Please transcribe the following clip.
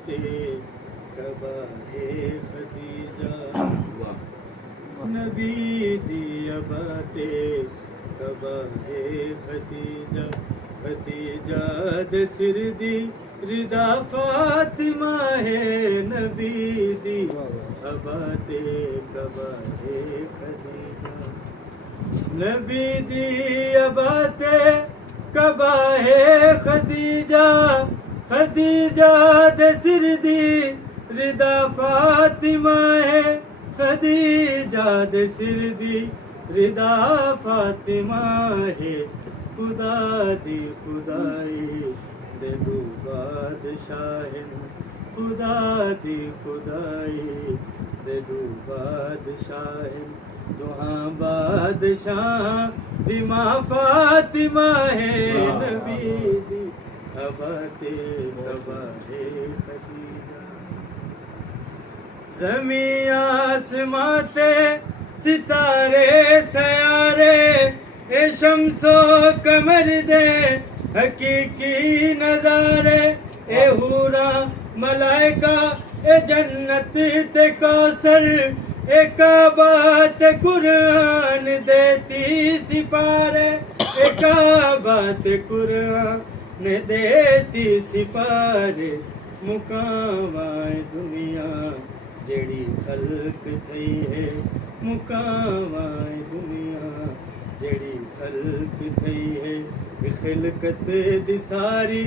अबाते कबा है खदीजा नबी दी अबाते कबा है खदीजा खदीजा दे सिर दी रिदा फातिमा है नबी दी अबाते कबा है खदीजा नबी दी अबाते कबा है खदीजा खदीजा दे सिर दी रिदा फातिमा है खदीजा दे सिर दी रिदा फातिमा है खुदा दी खुदाई दे दू बादशाहिन खुदा दी खुदाई दे दू बादशाहिन दुहाँ बादशाह दिमा फातिमा है नबी दी अबाते कबा है खदीजा ज़मी आसमाते सितारे सयारे ए शम्सो कमर दे हकीकी नजारे ए हूरा मलाइका ए जन्नत ते कौसर ए काबा ते कुरान देती सिपारे ए काबा ते कुरान देती सिपारे मुकामाए दुनिया जड़ी खल्क थई है मुकामाए दुनिया जड़ी खल्क थई है खिलकत दी सारी